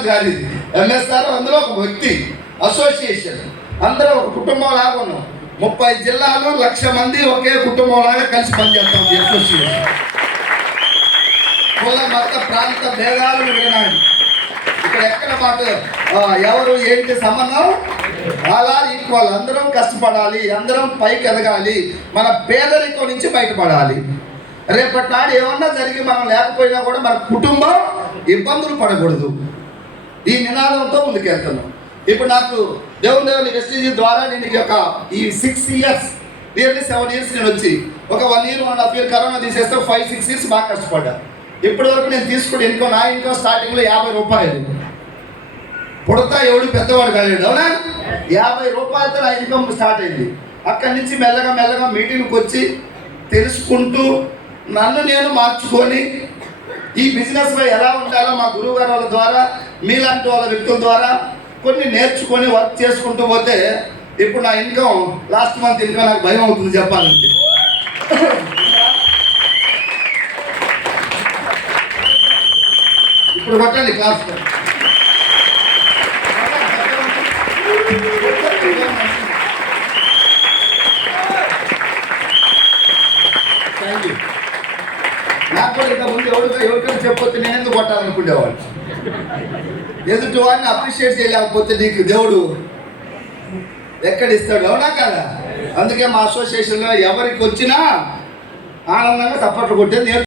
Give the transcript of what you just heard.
Business కాదు ఇది. MSR అందులో ఒక వ్యక్తి, అసోసియేషన్, అందరూ ఒక కుటుంబం లాగా ఉన్నాం. 30 జిల్లాలు 1,00,000 మంది ఒకే కుటుంబం లాగా కలిసి పనిచేస్తాం. ఈ అసోసియేషన్ కుల మత ప్రాంత భేదాలు వినాలి. ఇక్కడ ఎక్కడ మాకు ఎవరు ఏంటి సంబంధం, అలా ఈక్వల్. అందరం కష్టపడాలి, అందరం పైకి ఎదగాలి, మన పేదరికం నుంచి బయటపడాలి. రేపటి నాడు ఏమన్నా జరిగి మనం లేకపోయినా కూడా మన కుటుంబం ఇబ్బందులు పడకూడదు. ఈ నినాదంతో ముందుకెళ్తున్నాం. ఇప్పుడు నాకు దేవుని వెస్టిజ్ ద్వారా నేను ఈ 6 years, నియర్లీ 7 years నేను వచ్చి ఒక 1 year 1.5 year కరోనా తీసేస్తే 5-6 years బాగా కష్టపడ్డా. ఇప్పటి వరకు నేను తీసుకుని నా ఇన్కమ్ స్టార్టింగ్లో 50 రూపాయలు. పుడతా ఎవడు పెద్దవాడు కాలేడు, అవునా? 50 రూపాయలతో నా ఇన్కమ్ స్టార్ట్ అయింది. అక్కడి నుంచి మెల్లగా మెల్లగా మీటింగ్కి వచ్చి తెలుసుకుంటూ నన్ను నేను మార్చుకొని ఈ బిజినెస్లో ఎలా ఉండాలో మా గురువు గారు వాళ్ళ ద్వారా, మీలాంటి వాళ్ళ వ్యక్తుల ద్వారా కొన్ని నేర్చుకొని వర్క్ చేసుకుంటూ పోతే ఇప్పుడు నా ఇన్కమ్ లాస్ట్ మంత్ ఇన్కమ్ నాకు భయం అవుతుంది చెప్పాలంటే. ఇప్పుడు కొట్టండి క్లాస్. Thank you. నాకు కూడా ఇంత ముందు ఎవరికైనా చెప్పొచ్చు నేను ఎందుకు కొట్టాలనుకునేవాడు. ఎదుటి వాడిని అప్రిషియేట్ చేయలేకపోతే నీకు దేవుడు ఎక్కడిస్తాడు, అవునా కదా? అందుకే మా అసోసియేషన్లో ఎవరికి వచ్చినా ఆనందంగా చప్పట్లు కొట్టేది